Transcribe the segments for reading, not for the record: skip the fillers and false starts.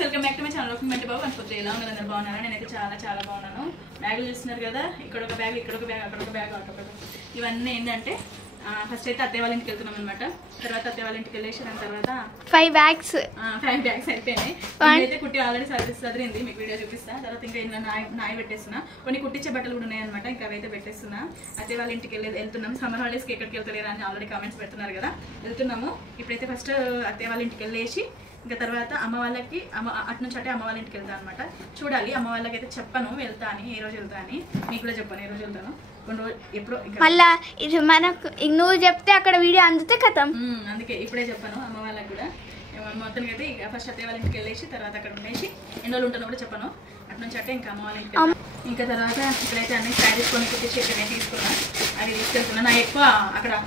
Welcome back to my channel మెంటి బాబు అనుకుంటే ఎలా ఉన్నారు అందరు బాగున్నారా నేనైతే చాలా చాలా బాగున్నాను బ్యాగులు చూస్తున్నారు కదా ఇక్కడ ఒక బ్యాగ్ ఇక్కడ ఒక బ్యాగ్ అక్కడ ఒక బ్యాగ్ అక్కడ ఇవన్నీ ఏంటంటే ఫస్ట్ అయితే అత్తయ్య వాళ్ళ ఇంటికి వెళ్తున్నాం అనమాట తర్వాత అత్తయ్య వాళ్ళ ఇంటికి వెళ్ళేసి దాని తర్వాత 5 బ్యాగ్స్ అయిపోయినాయి అయితే కుట్టి ఆల్రెడీ సదిరింది మీకు వీడియో చూపిస్తా తర్వాత ఇంకా ఇలా నాయి పెట్టేస్తున్నా కొన్ని కుట్టించే బట్టలు కూడా ఉన్నాయన్నమాట ఇంకా అవైతే పెట్టేస్తున్నా అత్తయ్య వాళ్ళ ఇంటికి వెళ్తున్నాం సమ్మర్ హాలిడేస్కి ఎక్కడికి వెళ్తలేరా అని ఆల్రెడీ కామెంట్స్ పెడుతున్నారు కదా వెళ్తున్నాము ఇప్పుడైతే ఫస్ట్ అత్తయ్య వాళ్ళ ఇంటికి వెళ్ళేసి ఇంకా తర్వాత అమ్మ వాళ్ళకి అటు నుంచి అంటే అమ్మ వాళ్ళ ఇంటికి వెళ్తాను అనమాట చూడాలి అమ్మ వాళ్ళకి అయితే చెప్పను వెళ్తా అని ఏ రోజు వెళ్తా అని మీకు కూడా చెప్పాను ఏ రోజు వెళ్తాను కొన్ని రోజు ఎప్పుడో మళ్ళీ ఇది మనకు నువ్వు చెప్తే అక్కడ వీడియో అందుతే కథం అందుకే ఇప్పుడే చెప్పాను అమ్మ వాళ్ళకి కూడా మొత్తానికి అయితే ఇక ఫస్ట్ అత్తయ్య వాళ్ళ ఇంటికి వెళ్ళేసి తర్వాత అక్కడ ఉండేసి ఎన్ని రోజులు ఉంటానో కూడా చెప్పాను అటు నుంచి అంటే ఇంకా అమ్మ వాళ్ళ ఇంటికి ఇంకా తర్వాత ఇక్కడైతే అన్ని శారీస్ కొన్ని కుట్టించి ఇక్కడే తీసుకున్నాను అవి తీసుకెళ్తున్నాను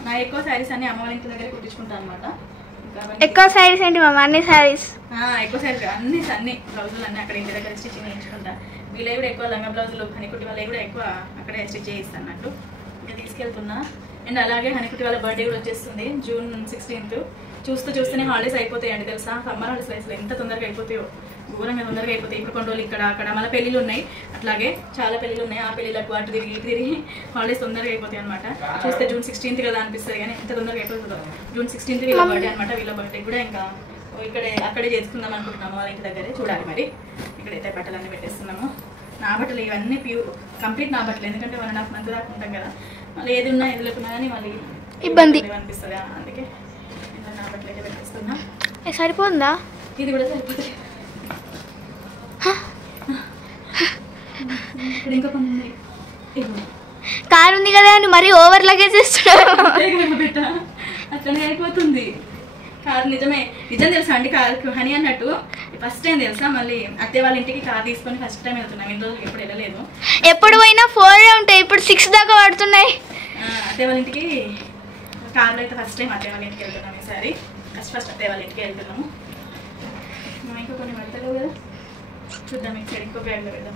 నా ఎక్కువ శారీస్ అన్ని అమ్మ వాళ్ళ ఇంటి దగ్గర కుట్టించుకుంటాను అనమాట ఎక్కువ శారీస్ ఏంటి మామ అన్ని శారీస్ ఎక్కువ శారీస్ అన్ని బ్లౌజులు అన్నీ అక్కడ ఇంటి దగ్గర స్టిచ్చింగ్ చేయించుకుంటా వీళ్ళవి కూడా ఎక్కువ లంగా బ్లౌజులు హనీకుట్టి వాళ్ళవి కూడా ఎక్కువ అక్కడే స్టిచ్ చేయిస్తాను అన్నట్టు ఇంకా తీసుకెళ్తున్నా అండ్ అలాగే హనీకుట్టి వాళ్ళ బర్త్డే కూడా వచ్చేస్తుంది June 16th చూస్తూనే హాలిడేస్ అయిపోతాయండి తెలుసా సమ్మర్ హాలిడేస్ అసలు ఎంత తొందరగా అయిపోతాయో ఘోరంగా తొందరగా అయిపోతాయి ఇప్పుడు కొన్ని రోజులు ఇక్కడ అక్కడ మళ్ళీ పెళ్ళిళ్ళు ఉన్నాయి అట్లాగే చాలా పెళ్ళిళ్ళు ఉన్నాయి ఆ పెళ్ళిళ్ళకు అటు తిరిగి హాలిడేస్ తొందరగా అయిపోతాయి అనమాట చూస్తే June 16th కదా అనిపిస్తుంది కానీ ఎంత తొందరగా అయిపోతుందో June 16th వీళ్ళ బర్త్డే అనమాట వీళ్ళ బర్త్డే కూడా ఇంకా అక్కడే చేసుకుందాం అనుకుంటున్నాము వాళ్ళ ఇంటి దగ్గరే చూడాలి మరి ఇక్కడైతే బట్టలన్నీ పెట్టేస్తున్నాము నా బట్టలు ఇవన్నీ ప్యూర్ కంప్లీట్ నా బట్టలు ఎందుకంటే 1.5 month దాకా ఉంటాం కదా మళ్ళీ ఏది ఉన్నా ఏది లేకున్నా కానీ మళ్ళీ ఇబ్బంది అనిపిస్తుంది అందుకే నా బట్టలు అయితే పెట్టేస్తున్నా సరిపోతుందా ఇది కూడా సరిపోతుంది ఇంకా కొన్ని కారు ఉంది కదా అని మరీ ఓవర్ లగేజ్ ఇస్తున్నావు బిడ్డ అట్లనే అయిపోతుంది కారు నిజం తెలుసా అండి కారు హనీ అన్నట్టు ఫస్ట్ టైం తెలుసా మళ్ళీ అత్తయ్య వాళ్ళ ఇంటికి కార్ తీసుకొని ఫస్ట్ టైం వెళ్తున్నాం ఇన్ని రోజులు ఎప్పుడు వెళ్ళలేదు ఎప్పుడు పోయినా 4 ఉంటాయి ఇప్పుడు 6 దాకా పడుతున్నాయి అత్తయ్య వాళ్ళ ఇంటికి కార్లో అయితే ఫస్ట్ టైం అత్తయ్య వాళ్ళ ఇంటికి వెళ్తున్నాం ఈసారి ఫస్ట్ అత్తయ్య వాళ్ళ ఇంటికి వెళ్తున్నాము ఇంకా కొన్ని పడతలేవు కదా చూద్దాం ఈ సైడ్ ఇంకో బ్యాగ్లో పెడదాం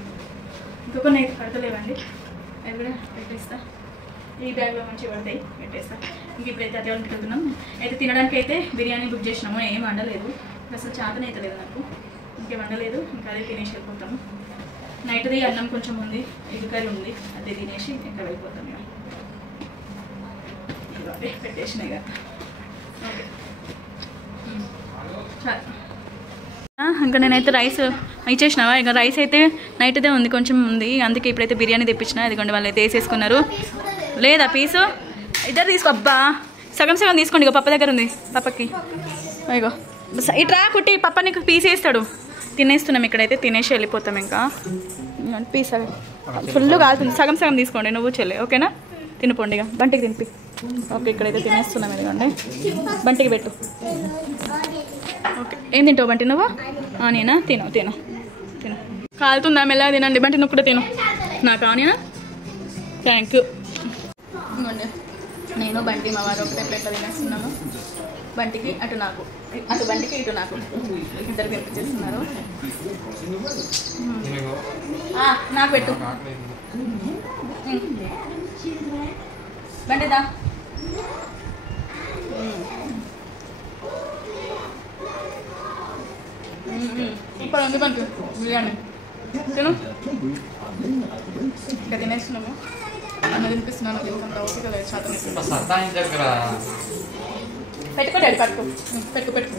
ఇంకా కొన్ని అయితే పడతలేవండి అవి కూడా పెట్టేస్తా ఈ బ్యాగ్లో మంచిగా పడతాయి పెట్టేస్తా ఇంక ఇప్పుడైతే అదే వాళ్ళకి వెళ్తున్నాం అయితే తినడానికి అయితే బిర్యానీ బుక్ చేసినాము ఏం వండలేదు అసలు చేతనే అయితే లేదు నాకు ఇంకేం వండలేదు ఇంకా అదే తినేసి వెళ్ళిపోతాము నైట్ది అన్నం కొంచెం ఉంది ఎగ్ కర్రీ ఉంది అదే తినేసి ఇంకా వెళ్ళిపోతాం ఇక పెట్టేసినాయి ఇక ఓకే ఇంకా నేనైతే రైస్ ఇచ్చేసినావా ఇక రైస్ అయితే నైట్దే ఉంది కొంచెం ఉంది అందుకే ఇప్పుడైతే బిర్యానీ తెప్పించిన ఇదిగోండి వాళ్ళు అయితే వేసేసుకున్నారు లేదా పీసు ఇద్దరు తీసుకో అబ్బా సగం తీసుకోండి ఇక పప్ప దగ్గర ఉంది పప్పకి ఇగో ఇట్రా కుట్టి పప్ప నీకు పీస్ వేస్తాడు తినేస్తున్నాం ఇక్కడైతే తినేసి వెళ్ళిపోతాం ఇంకా పీస్ ఫుల్ కాలుతుంది సగం తీసుకోండి నువ్వు చెల్లి ఓకేనా తినిపోండి ఇక బంటికి తినిపి ఓకే ఇక్కడైతే తినేస్తున్నాం ఇదిగోండి బంటికి పెట్టు ఓకే ఏం తింటావు బంటి నువ్వు నేనా తిను కాలుతుందా మెల్లగా తినండి బంటి నువ్వు కూడా తిను నాకు ఆనియనా థ్యాంక్ యూ నేను బంటి మా వారు ఒకటే ప్లేట్లో తినేస్తున్నాను బంటికి అటు బంటికి ఇటు నాకు ఇద్దరు తినిపించేస్తున్నారు నాకు పెట్టు బంటిదా ఇప్పుడు ఉంది బంటి బిర్యానీ తిను ఇంకా తినేస్తున్నాము అన్న తినిపిస్తున్నాను తింటాను ఓపిక లేదు శాతం పెట్టుకో డాడీ పెట్టుకో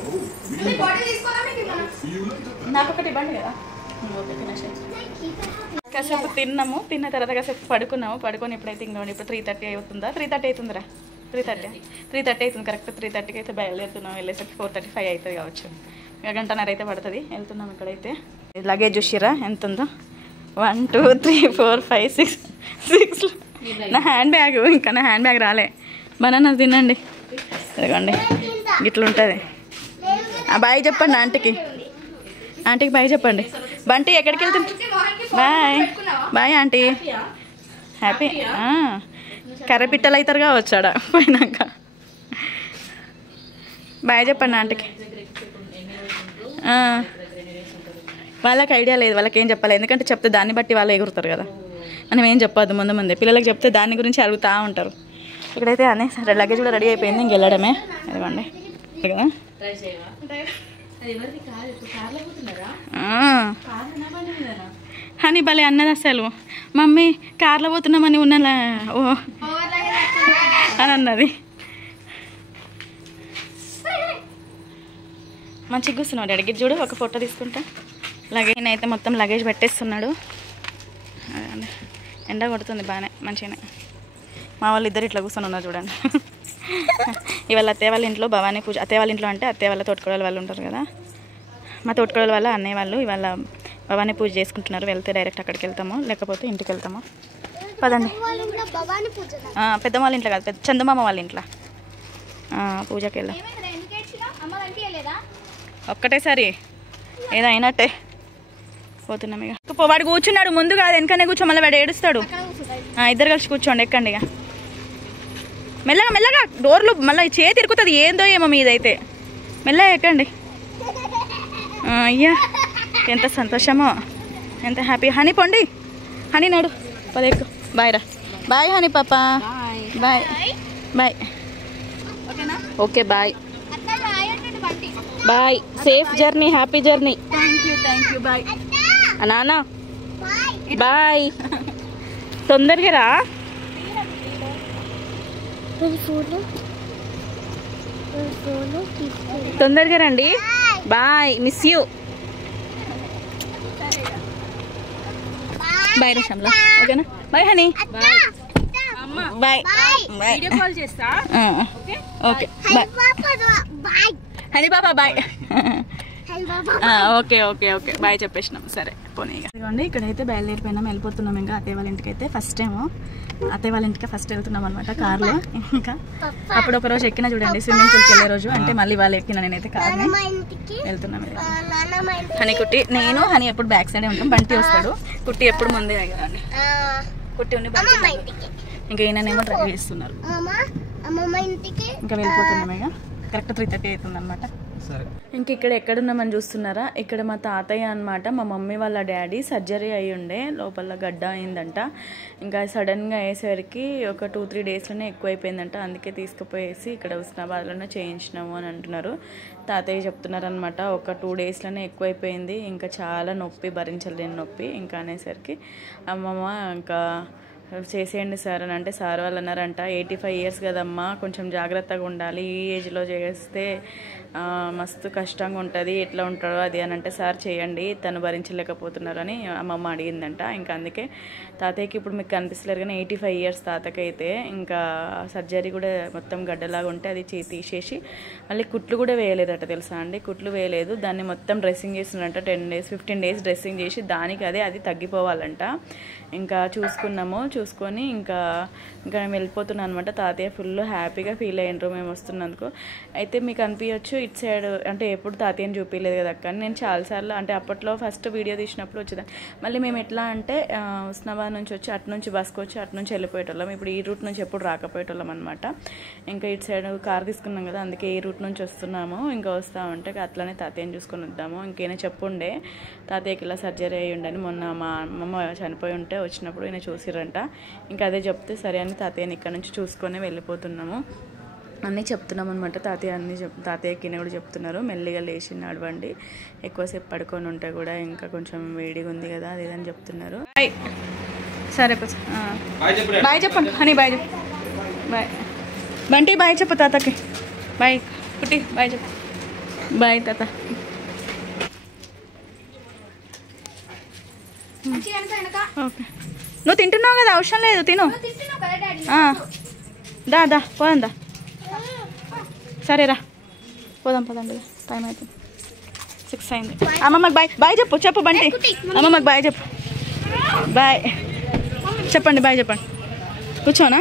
నాకు ఒకటి ఇవ్వండి కదా ఓకే తినేసి కాసేపు తిన్న తర్వాత కాసేపు పడుకొని ఎప్పుడైతే ఇంకోండి ఇప్పుడు 3:30 అవుతుందా 3:30 అవుతుందిరా 3:30 అవుతుంది కరెక్ట్ 3:30కి అయితే బయలుదేరుతున్నాం వెళ్ళేసరికి 4:35 అవుతుంది కావచ్చు గంటన్నర అయితే పడుతుంది వెళ్తున్నాం ఇక్కడైతే లగేజ్ చూసిరా ఎంత ఉందో 1 2 3 4 5 6 నా హ్యాండ్ బ్యాగ్ రాలే బనానా తినండి ఇదిగోండి ఇట్లా ఉంటుంది బాయ్ చెప్పండి ఆంటీకి బాయ్ చెప్పండి బంటి ఎక్కడికి వెళ్తుంది బాయ్ ఆంటీ హ్యాపీ కర్రపిట్టలు అవుతారుగా వచ్చాడా పోయినాక బాయ్ చెప్పండి ఆంటీకి వాళ్ళకి ఐడియా లేదు వాళ్ళకి ఏం చెప్పాలి ఎందుకంటే చెప్తే దాన్ని బట్టి వాళ్ళు ఎగురుతారు కదా మనం ఏం చెప్పొద్దు ముందే పిల్లలకి చెప్తే దాని గురించి అడుగుతూ ఉంటారు ఇక్కడైతే అనే సరే లగేజ్ కూడా రెడీ అయిపోయింది ఇంక వెళ్ళడమే ఇదిగోండి కదా అని భలే అన్నది అసలు. మమ్మీ కార్లో పోతున్నామని ఉన్నలా ఓ అని అన్నది. మంచిగా కూర్చున్నాడు డాడీ. చూడు ఒక ఫోటో తీసుకుంటా. లగేజ్ అయితే మొత్తం లగేజ్ పెట్టేస్తున్నాడు. ఎండ కొడుతుంది బాగానే మంచిగానే. మా వాళ్ళు ఇద్దరు ఇట్లా కూర్చొని ఉన్నారు చూడండి. ఇవాళ అత్తయ్య వాళ్ళ ఇంట్లో భవానీ పూజ. అత్తయ్య వాళ్ళ ఇంట్లో అంటే అత్తయ్య వాళ్ళ తోటకోడల వాళ్ళు ఉంటారు కదా, మా తోటకోడల వాళ్ళ అన్నయ్య వాళ్ళు ఇవాళ భవానీ పూజ చేసుకుంటున్నారు. వెళ్తే డైరెక్ట్ అక్కడికి వెళ్తాము, లేకపోతే ఇంటికి వెళ్తాము. పదండి. పెద్ద వాళ్ళ ఇంట్లో కాదు, పెద్ద చందమామ వాళ్ళ ఇంట్లో పూజకి వెళ్దాం. ఒక్కటేసారి ఏదో అయినట్టే పోతున్నాం. ఇక వాడు కూర్చున్నాడు ముందు కాదు, వెనకనే కూర్చో, మళ్ళీ వాడు ఏడుస్తాడు. ఇద్దరు కలిసి కూర్చోండి, ఎక్కండి. ఇక మెల్లగా మెల్లగా డోర్లు మళ్ళీ చేతి తిరుగుతుంది. ఏందో ఏమో మీదైతే. మెల్లగా ఎక్కండి. అయ్యా ఎంత సంతోషమో, ఎంత హ్యాపీ. హనీ పొండి, హనీ నాడు పదెక్కు. బాయ్ రా. బాయ్ హనీ పాప. Bye bye. Okay bye bye. Safe journey, happy journey. Thank you bye నాన్న. బాయ్. తొందరగా రా. తొందరగా రండి. బాయ్. Miss you. బాయ్ రేషంలా. ఓకేనా. Bye honey. Bye. Video call చేస్తా. ఓకే బాయ్ హనీ బాబా. Bye. Okay okay okay bye చెప్పేసినాం. సరే పోనీ. ఇదిగోండి ఇక్కడైతే బయలుదేరిపోయినాం, వెళ్ళిపోతున్నాం. ఇంకా అత్తయ్య వాళ్ళ ఇంటికి అయితే ఫస్ట్ టైం అత్తయ్య వాళ్ళ ఇంటికి ఫస్ట్ వెళ్తున్నాం అనమాట కార్లో. ఇంకా అప్పుడు ఒక రోజు ఎక్కినా చూడండి, స్విమ్మింగ్ పూల్కి వెళ్ళే రోజు. అంటే మళ్ళీ వాళ్ళు ఎక్కినా నేనైతే కార్ని వెళ్తున్నాం. హనీ కుట్టి నేను హనీ ఎప్పుడు బ్యాక్ సైడే ఉంటాం, బంటి వస్తాడు. కుట్టి ఎప్పుడు ముందే అయ్యారండి. కుట్టి ఉండి బంటి. ఇంకా ఈయననేమో డ్రైవ్ చేస్తున్నారు. ఇంకా వెళ్ళిపోతున్నాం. ఇక కరెక్ట్ 3:30 అవుతుంది అనమాట. ఇంక ఇక్కడ ఎక్కడున్నామని చూస్తున్నారా, ఇక్కడ మా తాతయ్య అనమాట. మా మమ్మీ వాళ్ళ డాడీ సర్జరీ అయ్యి ఉండే, లోపల గడ్డ అయిందంట. ఇంకా సడన్గా అయ్యేసరికి ఒక 2-3 డేస్లోనే ఎక్కువైపోయిందంట. అందుకే తీసుకుపోయేసి ఇక్కడ హుస్నాబాద్లోనే చేయించినాము అని అంటున్నారు. తాతయ్య చెప్తున్నారు అనమాట. ఒక 2 డేస్లోనే ఎక్కువైపోయింది, ఇంకా చాలా నొప్పి, భరించలేని నొప్పి. ఇంకా అనేసరికి అమ్మమ్మ ఇంకా చేసేయండి సార్ అని అంటే, సార్ వాళ్ళు అన్నారంట 85 ఇయర్స్ కదమ్మా, కొంచెం జాగ్రత్తగా ఉండాలి, ఈ ఏజ్లో చేస్తే మస్తు కష్టంగా ఉంటుంది, ఎట్లా ఉంటాడో అది అని అంటే, సార్ చేయండి, తను భరించలేకపోతున్నారు అని అమ్మమ్మ అడిగిందంట. ఇంకా అందుకే తాతయ్యకి ఇప్పుడు మీకు కనిపిస్తలేరు కానీ 85 ఇయర్స్ తాతకైతే. ఇంకా సర్జరీ కూడా మొత్తం గడ్డలాగా ఉంటే అది తీసేసి మళ్ళీ కుట్లు కూడా వేయలేదట తెలుసా అండి. కుట్లు వేయలేదు, దాన్ని మొత్తం డ్రెస్సింగ్ చేస్తున్నారంట. 10-15 డేస్ డ్రెస్సింగ్ చేసి దానికి అది తగ్గిపోవాలంట. ఇంకా చూసుకొని ఇంకా మేము వెళ్ళిపోతున్నాం అనమాట. తాతయ్య ఫుల్ హ్యాపీగా ఫీల్ అయ్యిండ్రు మేము వస్తున్నందుకు. అయితే మీకు అనిపించచ్చు ఇటు సైడ్ అంటే ఎప్పుడు తాతయ్యని చూపించలేదు కదా అక్క. నేను చాలాసార్లు అంటే అప్పట్లో ఫస్ట్ వీడియో తీసినప్పుడు వచ్చేదాన్ని. మళ్ళీ మేము ఎట్లా అంటే హుస్నాబాద్ నుంచి వచ్చి అటు నుంచి బస్కి వచ్చి అటు నుంచి వెళ్ళిపోయేటోళ్ళం. ఇప్పుడు ఈ రూట్ నుంచి ఎప్పుడు రాకపోయేటోళ్ళం అనమాట. ఇంకా ఇటు సైడ్ కార్ తీసుకున్నాం కదా, అందుకే ఈ రూట్ నుంచి వస్తున్నాము. ఇంకా వస్తూ ఉంటే అట్లనే తాతయ్యని చూసుకొని వద్దాము. ఇంకేనా చెప్పుండే తాతయ్యకి ఇలా సర్జరీ అయ్యి ఉండని. మొన్న మా అమ్మమ్మ చనిపోయి ఉంటే వచ్చినప్పుడు ఈయన చూసిరంట. ఇంకా అదే చెప్తే సరే అని తాతయ్యని ఇక్కడ నుంచి చూసుకొని వెళ్ళిపోతున్నాము. అన్నీ చెప్తున్నాం అనమాట. తాతయ్యకి కూడా చెప్తున్నారు మెల్లిగా లేచి నడవండి, ఎక్కువసేపు పడుకొని ఉంటే కూడా ఇంకా కొంచెం వేడిగా ఉంది కదా అది అని చెప్తున్నారు. బాయ్. సరే బాయ్ చెప్పండి హనీ. బాయ్ చెప్పు. బాయ్ బంటి. బాయ్ చెప్పు తాతకి. బాయ్ కుట్టి. బాయ్ చెప్పు. బాయ్ తాత. ఓకే. నువ్వు తింటున్నావు కదా, అవసరం లేదు, తిను. దా పోదాం దా. సరేరా పోదాం టైం అవుతుంది, 6 అయింది. అమ్మమ్మకి బాయ్ చెప్పు బంటి. అమ్మమ్మకి బాయ్ చెప్పు. బాయ్ చెప్పండి. బాయ్ చెప్పండి. కూర్చోనా?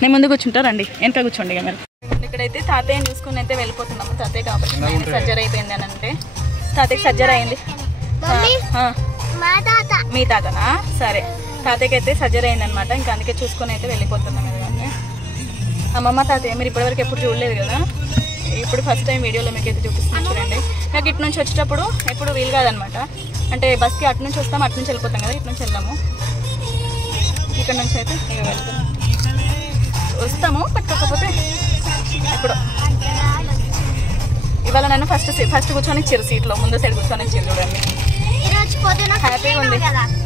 నేను ముందు కూర్చుంటా, రండి వెనక కూర్చోండి. ఇక మీరు ఇక్కడైతే తాతయ్యని చూసుకుని అయితే వెళ్ళిపోతున్నాము. తాతయ్య కాబట్టి సర్జరీ అయిపోయింది అని అంటే, తాతయ్యకి సర్జరీ అయింది. మీ తాతనా? సరే, తాతయ్యకి అయితే సర్జరీ అయిందనమాట. ఇంకా అందుకే చూసుకొని అయితే వెళ్ళిపోతున్నాం కదండి. అమ్మమ్మ తాతయ్య మీరు ఇప్పటివరకు ఎప్పుడు చూడలేదు కదా, ఇప్పుడు ఫస్ట్ టైం వీడియోలో మీకు అయితే చూపిస్తున్నాను చూడండి. నాకు ఇటు నుంచి వచ్చేటప్పుడు ఎప్పుడు వీలు కాదనమాట. అంటే బస్కి అటు నుంచి వస్తాము, అటు నుంచి వెళ్ళిపోతాం కదా, ఇటు నుంచి వెళ్ళాము. ఇక్కడ నుంచి అయితే ఇక వెళ్తాం, వస్తాము. కాకపోతే ఇప్పుడు ఇవాళ నన్ను ఫస్ట్ కూర్చొని ఇచ్చారు సీట్లో, ముందు సైడ్ కూర్చొని ఇచ్చారు చూడండి. హ్యాపీగా ఉంది.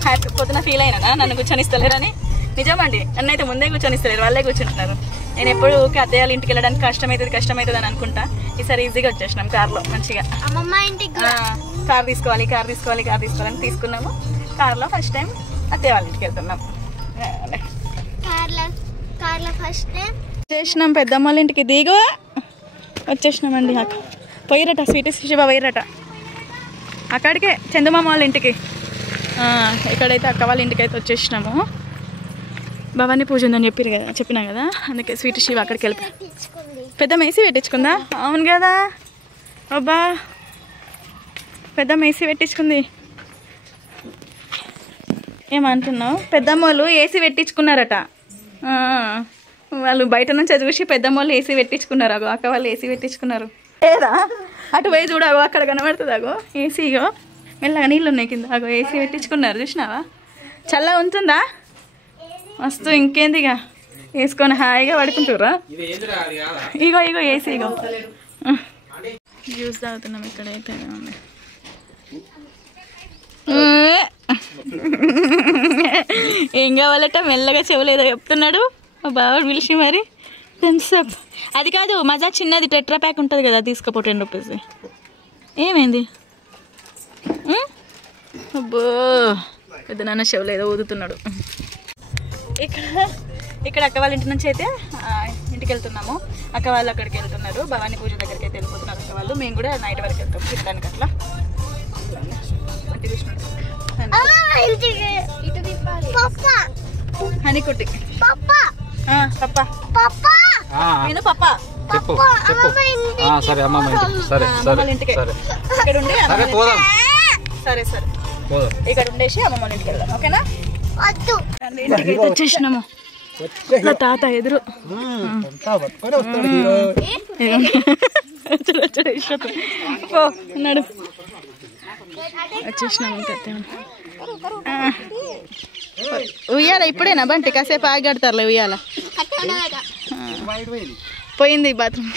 హ్యాపీ పొద్దున ఫీల్ అయినా నన్ను కూర్చొని ఇస్తలేరని. నిజమండి, నన్ను అయితే ముందే కూర్చొని ఇస్తలేరు, వాళ్ళే కూర్చుంటున్నారు. నేను ఎప్పుడు అత్తయ్య వాళ్ళ ఇంటికి వెళ్ళడానికి కష్టమవుతుంది అని అనుకుంటా. ఈసారి ఈజీగా వచ్చేసినాం కార్లో మంచిగా. కార్ తీసుకోవాలి అని తీసుకున్నాము. కార్లో ఫస్ట్ టైం అత్తయ్య వాళ్ళ ఇంటికి వెళ్తున్నాం. వచ్చేసినాం పెద్దమ్మ వాళ్ళ ఇంటికి. దిగో వచ్చేసినామండి. పోయిరట స్వీట్ శివ పోయిరట అక్కడికే చందమామ వాళ్ళ ఇంటికి. ఇక్కడైతే అక్క వాళ్ళ ఇంటికి అయితే వచ్చేసినాము. భవానీ పూజ ఉందని చెప్పినా కదా, అందుకే స్వీట్ శివ అక్కడికి వెళ్ళి పెద్ద మేసి పెట్టించుకుందా. అవును కదా, అబ్బా పెద్ద మేసి పెట్టించుకుంది. ఏమంటున్నావు? పెద్దమ్మ వాళ్ళు ఏసీ పెట్టించుకున్నారట. వాళ్ళు బయట నుంచి చూసి పెద్దమ్మ వాళ్ళు ఏసీ పెట్టించుకున్నారు. అగో అక్క వాళ్ళు ఏసీ పెట్టించుకున్నారు. లేదా అటు పోయి చూడగో, అక్కడ కనబడుతుంది. అగో ఏసీగో మెల్లగా నీళ్ళు ఉన్నాయి కింద. అగో ఏసీ పెట్టించుకున్నారు, చూసినావా? చల్లగా ఉంటుందా? మస్తు. ఇంకేందిగా వేసుకొని హాయిగా పడుకుంటుర్రా. ఇగో ఏసీ ఇగో జ్యూస్ తాగుతున్నాం ఇక్కడైతే. ఏం కావాలట మెల్లగా చెవులేదో చెప్తున్నాడు మా బావాడు పిలిచి. మరి ఎంతసేపు? అది కాదు మజా చిన్నది టెట్రా ప్యాక్ ఉంటుంది కదా, తీసుకపో 10 రూపీస్. ఏమైంది? అబ్బో పెద్ద నాన్న చెవులేదో ఊదుతున్నాడు. ఇక్కడ అక్క వాళ్ళ ఇంటి నుంచి అయితే ఇంటికి వెళ్తున్నాము. అక్క వాళ్ళు అక్కడికి వెళ్తున్నారు, భవానీ పూజ దగ్గరికి అయితే వెళ్ళిపోతున్నారు అక్క వాళ్ళు. మేము కూడా నైట్ వరకు వెళ్తాము తినడానికి. అట్లా హనీకుట్టి నేను పప్ప ఇంటికి ఇక్కడ ఉండి సరే ఇక్కడ ఉండేసి అమ్మమ్మ ఇంటికి వెళ్దాం. ఓకేనా? ఇంటికి వచ్చేసినాము. తాత ఎదురు ఉన్నాడు. వచ్చేసినాము. ఇంకా ఉయ్యాల ఇప్పుడేనా బంటి? కాసేపు ఆగి కడతారులే ఉయ్యాల. పోయింది బాత్రూమ్.